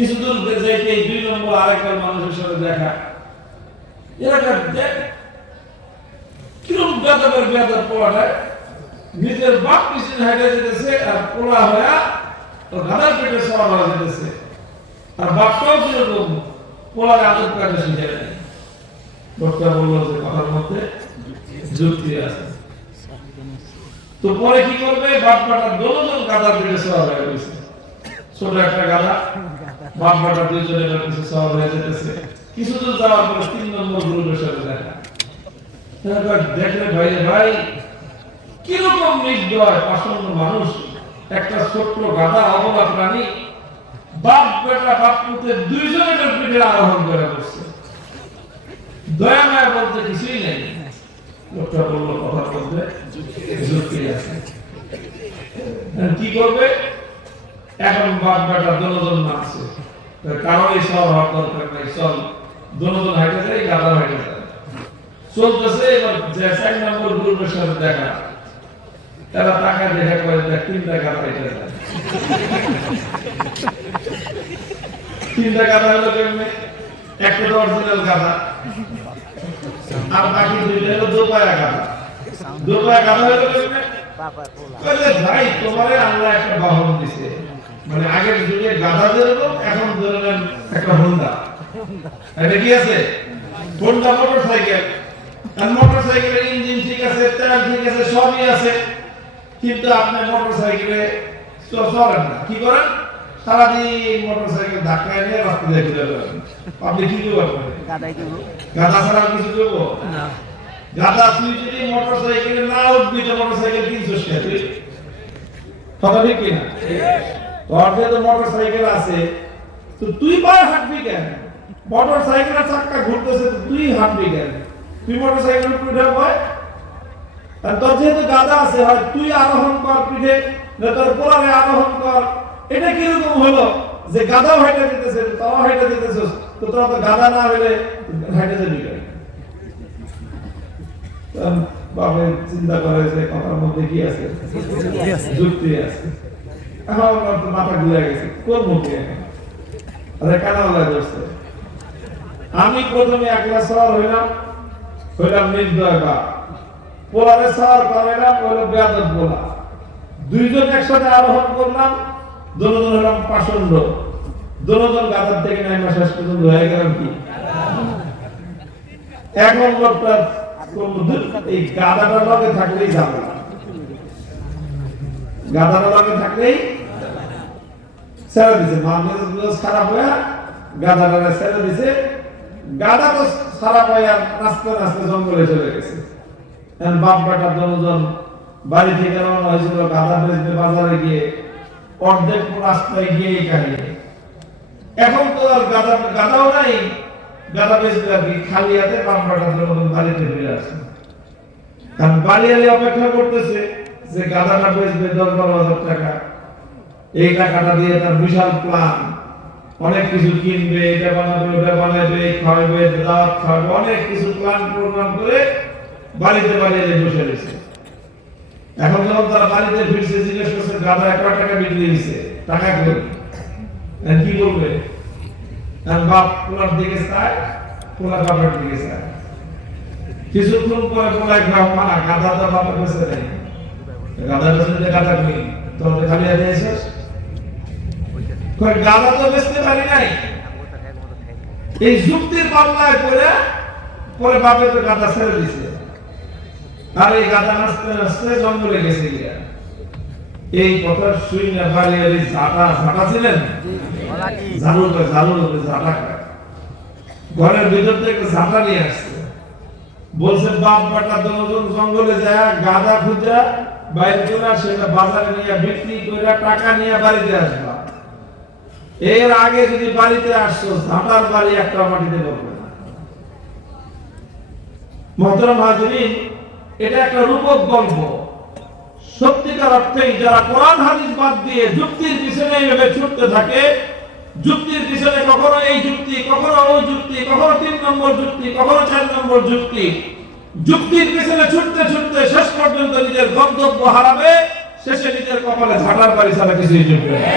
কিছু দূর যাইতে 2 নম্বর আরেকটা মানুষের সাথে দেখা। এলাকার দেখ কিরকম গাদাবের গাদার পোলাটা নিজের বাপ পিছনে হেঁটে যেতেছে আর পোলা হয়ে গাদার পেটে সওয়ার হয়ে যেতেছে, আর বাপটাও কিরকম পোলার আদর কাটে শিখে নেয়। বক্তা বলল যে কথার মধ্যে যুক্তি আছে। তো পরে কি করবে, বাপ বাটা দুজন গাদার পেটে সওয়ার হয়ে গেছে। ছোট একটা গাদা, বাপ বাটা দুজনের পেটে সওয়ার হয়ে যেতেছে। কিছুদূর যাওয়ার পরে 3 নম্বর গ্রুপের সাথে দেখা। দেখলে ভাই কিরকম নির্দয় পাষণ্ড মানুষ, একটা ছোট্ট গাদা অবলা প্রাণী, বাপ বেটা বাপ পুত্র দুইজনের পিঠে আরোহণ করে বসছে। দয়া মায়া বলতে কিছুই নেই। লোকটা বললো কথার মধ্যে যুক্তি আছে। কি করবে এখন, বাপ বেটা দুজন নাচছে, কারোই সব হওয়ার দরকার নাই, সব দুজন হাইটে যায়, গাদা হাইটে যায়, চলতেছে। এবার যে 4 নম্বর গ্রুপের সাথে দেখা, তারা টাকা দেখা করে 3টা গাদা হাইটে যায়। 3টা গাদা হলো কেমনে, একটা তো অরিজিনাল গাদা আর বাকি 2টা হলো দোপায়া গাদা। দোপায়া গাদা হলো কেমনে, ভাই তোমারে আল্লাহ একটা বাহন দিছে, মানে আগের যুগে গাদা যেরকম এখন ধরেন একটা হোন্ডা। এটা কি আছে, হোন্ডা মোটরসাইকেল। আর মোটরসাইকেলের ইঞ্জিন ঠিক আছে, তেল ঠিক আছে, সবই আছে, কিন্তু আপনি মোটরসাইকেলে চলেন না। কি করেন, সারাদিন মোটরসাইকেল ধাক্কায় নিয়ে রাস্তা দিয়ে ঘুরে বেড়ান। আপনি কি করবেন, গাদা ছাড়া কিছু করবো না। গাদা তুই যদি মোটরসাইকেলে না উঠবি তো মোটরসাইকেল কিনছিস কে তুই? কথা ঠিক কিনা? তোর যে মোটরসাইকেল আছে তো তুই পায়ে হাঁটবি কেন? মোটরসাইকেলের চাক্কা ঘুরতেছে তো তুই হাঁটবি কেন? তুই মোটরসাইকেল উঠে বয়, আর তোর যেহেতু গাদা আছে হয় তুই আরোহণ কর পিঠে, না তোর পোলারে আরোহণ কর। এটা কিরকম হলো যে গাদা হাইটে দিতেছে, তাও হাইটে দিতেছিস, তো তোরা তো গাদা না হলে হাইটে যাবি কেন? বাবা চিন্তা করে যে কথার মধ্যে কি আছে, যুক্তি আছে। এখন মাথা ঘুরে গেছে, কোন মুখে আরে কানাওয়ালা দোষে। আমি প্রথমে একলা সওয়ার হইলাম নির্দয় বাপ, পোলারে সওয়ার করাইলাম হলো বেয়াদব পোলা। দুইজন একসাথে আরোহণ করলাম, দুজন হলাম পাষণ্ড। দুজন গাদার থেকে নাইমা শেষ পর্যন্ত হয়ে গেলাম কি। এখন লোকটা এই গাদাটার লগে থাকলেই যাবে, গাদাটার লগে থাকলেই ছেড়ে দিছে। মানুষ খারাপ হয়ে গাদাটা ছেড়ে দিছে। গাদা তো খারাপ হয়ে নাচতে নাচতে জঙ্গলে চলে গেছে। বাপ বেটা দুজন বাড়ি থেকে রওনা হয়েছিল গাদা বেচতে বাজারে গিয়ে, অর্ধেক রাস্তায় গিয়ে কাহিয়ে। এখন তো আর গাদাও নাই, গাদা বেচতে আর কি খালি হাতে বাপ বেটা দুজন বাড়িতে ফিরে আসে। কারণ বাড়িয়ালি অপেক্ষা করতেছে যে গাদাটা বেচবে 10-12 হাজার টাকা, এই টাকাটা দিয়ে তার বিশাল প্ল্যান, অনেক কিছু কিনবে, এটা বানাবে ওটা বানাবে, খাওয়াবে, দাওয়াত খাওয়াবে, অনেক কিছু প্ল্যান প্রোগ্রাম করে বাড়িতে বসে রয়েছে। এখন যখন তারা বাড়িতে ফিরছে জিজ্ঞেস করছে গাদা 1 লাখ টাকা বিক্রি হয়েছে, টাকা কি বলবে? বাপ পোলার দিকে চায়, পোলা বাপের দিকে চায়। কিছুক্ষণ পরে পোলা গাদা তো বাপের কাছে নেই, গাদা বেচে গাদা কিনি তোদের খালি হাতে এসেছ, গাদা তো বেচতে পারি নাই। এই যুক্তির পাল্লায় পরে বাপের তো গাদা ছেড়ে দিছে। আর এই গাদা নাচতে নাচতে জঙ্গলে গেছে গিয়া। এই কথা শুই না বাড়িয়ালি ঝাঁটা ছিলেন, ঝাঁটা ঘরের ভিতর থেকে ঝাঁটা নিয়ে আসছে। বলছে বাপ বেটা দুজন জঙ্গলে যায় গাদা খুঁজা বাইরে চলে, সেটা বাজারে নিয়ে বিক্রি করে টাকা নিয়ে বাড়িতে আসবা। এর আগে যদি বাড়িতে আসছো ঝাঁটার বাড়ি একটা মাটিতে পড়বে না। মহতরম হাজিরিন, এটা একটা রূপক গল্প। সত্যিকার অর্থেই যারা কোরআন হাদিস বাদ দিয়ে যুক্তির পিছনে এইভাবে ছুটতে থাকে, যুক্তির পিছনে কখনো এই যুক্তি, কখনো ওই যুক্তি, কখনো 3 নম্বর যুক্তি, কখনো 4 নম্বর যুক্তি, যুক্তির পিছনে ছুটতে ছুটতে শেষ পর্যন্ত নিজের গন্তব্য হারাবে, শেষে নিজের কপালে ঝাঁটার বাড়ি ছাড়া কিছুই জুটবে না।